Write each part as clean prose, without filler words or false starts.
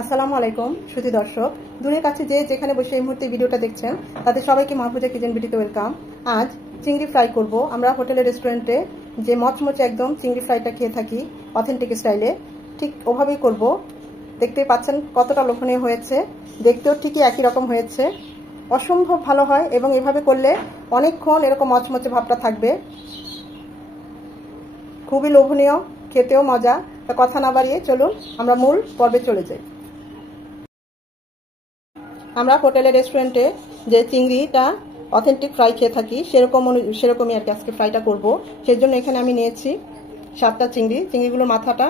আসসালামু আলাইকুম সুধী দর্শক, দূরের কাছে যে যেখানে বসে এই মুহূর্তে ভিডিওটা দেখছেন তাদের সবাইকে মাহফুজা কিচেন বিউটিতে ওয়েলকাম। আজ চিংড়ি ফ্রাই করব। আমরা হোটেলে রেস্টুরেন্টে যে মচমচে একদম চিংড়ি ফ্রাইটা খেয়ে থাকি অথেন্টিক স্টাইলে, ঠিক ওভাবেই করব। দেখতেই পাচ্ছেন কতটা লোভনীয় হয়েছে, দেখতেও ঠিকই একই রকম হয়েছে, অসম্ভব ভালো হয় এবং এভাবে করলে অনেকক্ষণ এরকম মচমচে ভাবটা থাকবে। খুবই লোভনীয়, খেতেও মজা। তা কথা না বাড়িয়ে চলুন আমরা মূল পর্বে চলে যাই। আমরা হোটেলে রেস্টুরেন্টে যে চিংড়িটা অথেন্টিক ফ্রাই খেয়ে থাকি সেরকমই আর কি আজকে ফ্রাইটা করব। সেই জন্য এখানে আমি নিয়েছি 7টা চিংড়িগুলোর মাথাটা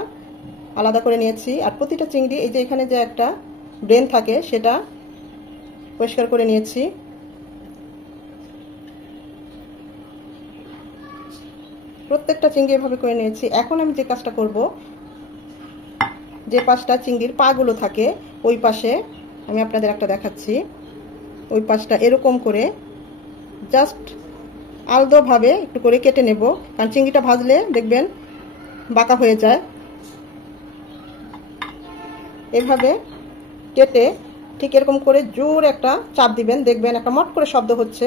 আলাদা করে নিয়েছি। আর প্রতিটা চিংড়ি এই যে এখানে যে একটা ব্রেন থাকে সেটা পরিষ্কার করে নিয়েছি। প্রত্যেকটা চিংড়ি এভাবে করে নিয়েছি। এখন আমি যে কাজটা করব, যে পাশটা চিংড়ির পাগুলো থাকে ওই পাশে আমি আপনাদের একটা দেখাচ্ছি। ওই পাশটা এরকম করে জাস্ট আলতোভাবে একটু করে কেটে নেব, কারণ চিংড়িটা ভাজলে দেখবেন বাঁকা হয়ে যায়। এভাবে কেটে ঠিক এরকম করে জোর একটা চাপ দিবেন, দেখবেন একটা মট করে শব্দ হচ্ছে,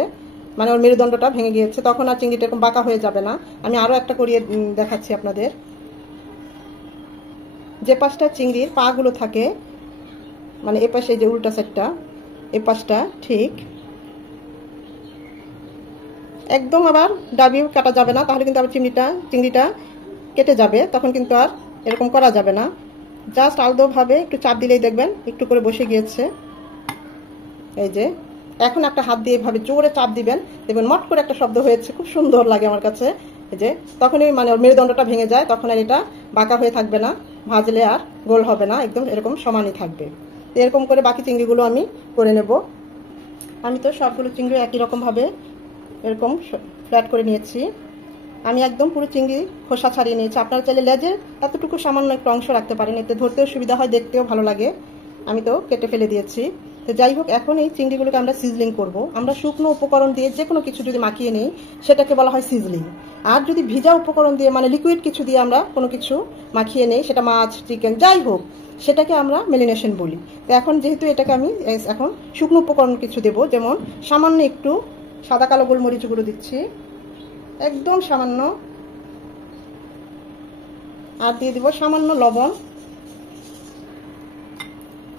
মানে ওর মেরুদণ্ডটা ভেঙে গিয়েছে। তখন আর চিংড়িটা এরকম বাঁকা হয়ে যাবে না। আমি আরও একটা করিয়ে দেখাচ্ছি আপনাদের। যে পাশটা চিংড়ির পাগুলো থাকে, মানে এ পাশে যে উল্টা সাইডটা, এ পাশটা ঠিক একদম আবার ডাবিও কাটা যাবে না, তাহলে কিন্তু আবার চিংড়িটা কেটে যাবে, তখন কিন্তু আর এরকম করা যাবে না। জাস্ট আলতোভাবে একটু চাপ দিলেই দেখবেন একটু করে বসে গিয়েছে। এই যে এখন একটা হাত দিয়ে এভাবে জোরে চাপ দিবেন, দেখবেন মট করে একটা শব্দ হয়েছে, খুব সুন্দর লাগে আমার কাছে। এই যে তখনই মানে ওর মেরুদণ্ডটা ভেঙে যায়, তখন আর এটা বাঁকা হয়ে থাকবে না, ভাজলে আর গোল হবে না, একদম এরকম সমানই থাকবে। এরকম করে বাকি চিংড়িগুলো আমি করে নেব। আমি তো সবগুলো চিংড়ি একই রকমভাবে এরকম ফ্ল্যাট করে নিয়েছি। আমি একদম পুরো চিংড়ি খোসা ছাড়িয়ে নিয়েছি। আপনারা চাইলে লেজের এতটুকু সামান্য একটু অংশ রাখতে পারেন, এতে ধরতেও সুবিধা হয়, দেখতেও ভালো লাগে। আমি তো কেটে ফেলে দিয়েছি। তো যাই হোক, এখন এই চিংড়িগুলোকে আমরা সিজলিং করব। আমরা শুকনো উপকরণ দিয়ে যে কোনো কিছু যদি মাখিয়ে নিই সেটাকে বলা হয় সিজলিং। আর যদি ভিজা উপকরণ দিয়ে মানে লিকুইড কিছু দিয়ে আমরা কোনো কিছু মাখিয়ে নেই, সেটা মাছ, চিকেন যাই হোক, সেটাকে আমরা মেরিনেশন বলি। তো এখন যেহেতু এটাকে আমি এখন শুকনো উপকরণ কিছু দেব, যেমন সামান্য একটু সাদা কালো গোলমরিচ গুঁড়ো দিচ্ছি, একদম সামান্য। আর দিয়ে দিব সামান্য লবণ।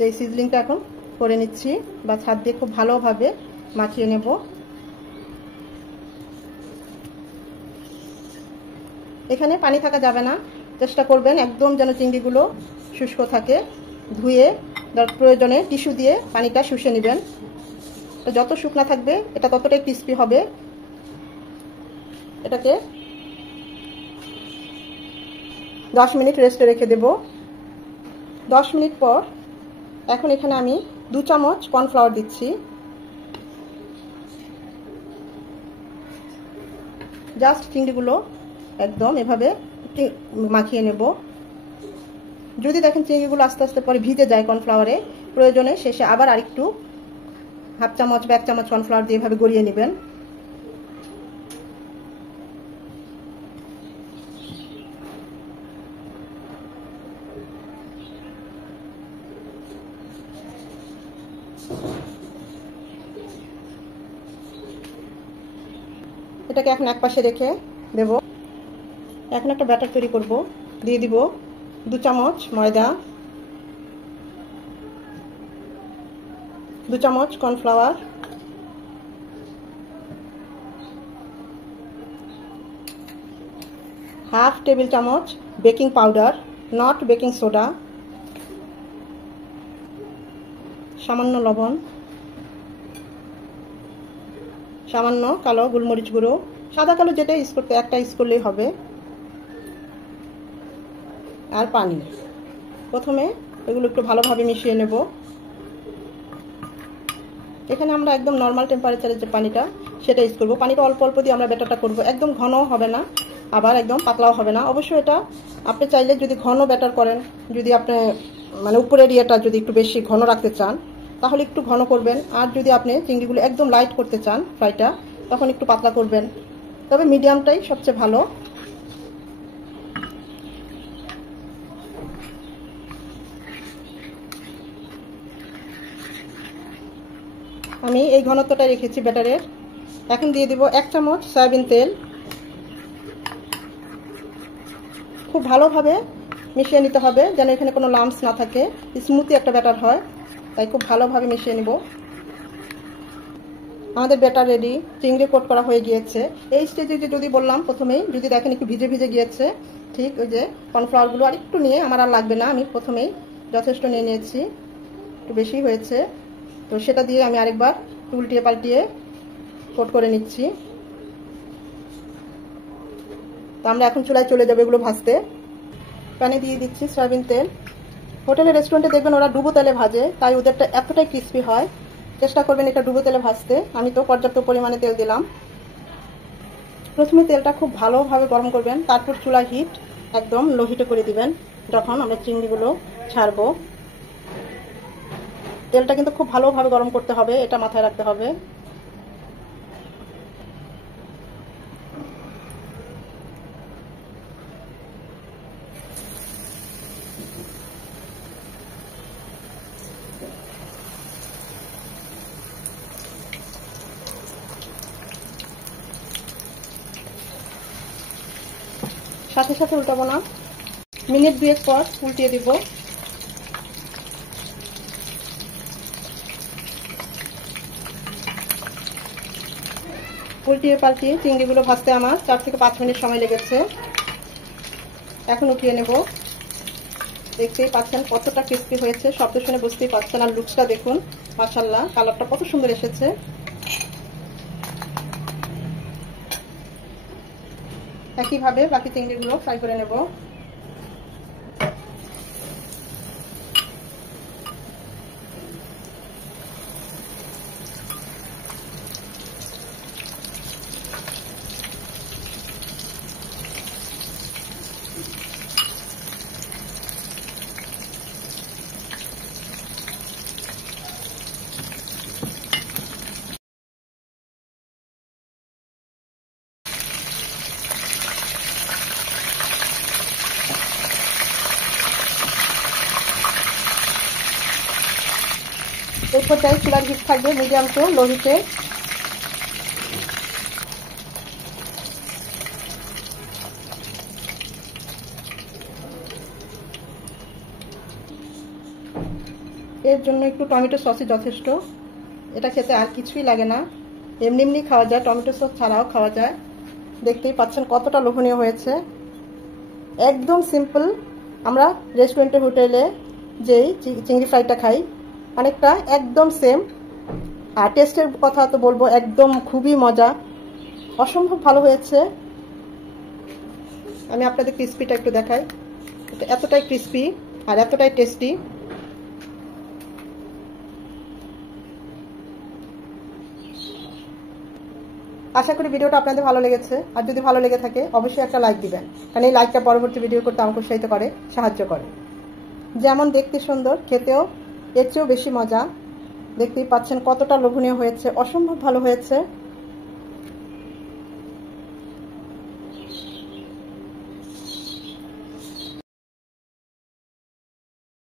এই সিজলিংটা এখন করে নিচ্ছি, বা ছাদ দিয়ে খুব ভালোভাবে মাখিয়ে নেব। এখানে পানি থাকা যাবে না, চেষ্টা করবেন একদম যেন চিংড়িগুলো শুষ্ক থাকে। ধুয়ে প্রয়োজনে টিস্যু দিয়ে পানিটা শুষে নেবেন। যত শুকনা থাকবে এটা ততটাই ক্রিস্পি হবে। এটাকে 10 মিনিট রেস্টে রেখে দেব। 10 মিনিট পর এখন এখানে আমি 2 চামচ কর্নফ্লাওয়ার দিচ্ছি। জাস্ট চিংড়িগুলো একদম এভাবে মাখিয়ে নেব। যদি দেখেন চিংড়িগুলো আস্তে আস্তে পরে ভিজে যায় কর্নফ্লাওয়ারে, প্রয়োজনে শেষে আবার আরেকটু হাফ চামচ বা 1 চামচ কর্নফ্লাওয়ার দিয়ে এভাবে গড়িয়ে নেবেন। এটাকে এখন এক পাশে রেখে দেব। এখন একটা ব্যাটার তৈরি করব। দিয়ে দিব 2 চামচ ময়দা, 2 চামচ কর্নফ্লাওয়ার, হাফ টেবিল চামচ baking powder, not baking soda, সামান্য লবণ, সামান্য কালো গোলমরিচ গুঁড়ো, সাদা কালো যেটা ইউজ করতে একটা ইউজ করলেই হবে, আর পানি। প্রথমে এগুলো একটু ভালোভাবে মিশিয়ে নেব। এখানে আমরা একদম নর্মাল টেম্পারেচারের যে পানিটা সেটা ইউজ করব। পানিটা অল্প অল্প দিয়ে আমরা ব্যাটারটা করব, একদম ঘন হবে না, আবার একদম পাতলাও হবে না। অবশ্যই এটা আপনি চাইলে যদি ঘন ব্যাটার করেন, যদি আপনি মানে উপরের ইয়েটা যদি একটু বেশি ঘন রাখতে চান তাহলে একটু ঘন করবেন। আর যদি আপনি চিংড়িগুলো একদম লাইট করতে চান ফ্রাইটা, তখন একটু পাতলা করবেন। তবে মিডিয়ামটাই সবচেয়ে ভালো। আমি এই ঘনত্বটা রেখেছি ব্যাটারের। এখন দিয়ে দিব 1 চামচ সয়াবিন তেল। খুব ভালোভাবে মিশিয়ে নিতে হবে যেন এখানে কোনো লাম্পস না থাকে, স্মুথি একটা ব্যাটার হয়, তাই খুব ভালোভাবে মিশিয়ে নিব। আমাদের ব্যাটার রেডি, চিংড়ি কোট করা হয়ে গিয়েছে। এই স্টেজে যদি বললাম প্রথমেই যদি দেখেন একটু ভিজে ভিজে গিয়েছে, ঠিক ওই যে কর্নফ্লাওয়ারগুলো আর একটু নিয়ে, আমার আর লাগবে না, আমি প্রথমেই যথেষ্ট নিয়ে নিয়েছি, একটু বেশি হয়েছে, তো সেটা দিয়ে আমি আরেকবার উল্টিয়ে পাল্টিয়ে কোট করে নিচ্ছি। তো আমরা এখন চুলায় চলে যাবো এগুলো ভাজতে। প্যানে দিয়ে দিচ্ছি সয়াবিন তেল। হোটেলে রেস্টুরেন্টে দেখবেন ওরা ডুবো তেলে ভাজে, তাই ওদেরটা এতটাই ক্রিস্পি হয়। চেষ্টা করবেন এটা ডুবো তেলে ভাজতে। আমি তো পর্যাপ্ত পরিমাণে তেল দিলাম। প্রথমে তেলটা খুব ভালোভাবে গরম করবেন, তারপর চুলার হিট একদম লো হিটে করে দিবেন। যখন আমরা চিংড়িগুলো ছাড়বো, তেলটা কিন্তু খুব ভালোভাবে গরম করতে হবে, এটা মাথায় রাখতে হবে। সাথে সাথে উল্টাবো না, মিনিট 2 পর উল্টিয়ে দিব। উল্টিয়ে পাল্টিয়ে চিংড়িগুলো ভাজতে আমার 4 থেকে 5 মিনিট সময় লেগেছে। এখন উঠিয়ে নেব। দেখতেই পাচ্ছেন কতটা ক্রিস্পি হয়েছে, শব্দ শুনে বুঝতেই পাচ্ছেন, আর লুকসটা দেখুন, মাশাআল্লাহ কালারটা কত সুন্দর এসেছে। একইভাবে বাকি চিংড়িগুলো ফ্রাই করে নেব। এই পর্যায়ে চুলার হিট থাকবে মিডিয়াম টু লো হিটে। এর জন্য একটু টমেটো সসই যথেষ্ট, এটা খেতে আর কিছুই লাগে না, এমনি এমনি খাওয়া যায়, টমেটো সস ছাড়াও খাওয়া যায়। দেখতেই পাচ্ছেন কতটা লোভনীয় হয়েছে, একদম সিম্পল। আমরা রেস্টুরেন্টে হোটেলে যেই চিংড়ি ফ্রাইটা খাই অনেকটা একদম সেম। আর টেস্টের কথা তো বলবো, একদম খুবই মজা, অসম্ভব ভালো হয়েছে। আমি আপনাদের ক্রিস্পিটা একটু দেখাই, এতটাই ক্রিস্পি আর এতটাই টেস্টি। আশা করি ভিডিওটা আপনাদের ভালো লেগেছে, আর যদি ভালো লেগে থাকে অবশ্যই একটা লাইক দিবেন, কারণ এই লাইকটা পরবর্তী ভিডিও করতে আমাকে উৎসাহিত করে, সাহায্য করে। যেমন দেখতে সুন্দর, খেতেও এর চেয়েও বেশি মজা। দেখতেই পাচ্ছেন কতটা লোভনীয় হয়েছে, অসম্ভব ভালো হয়েছে।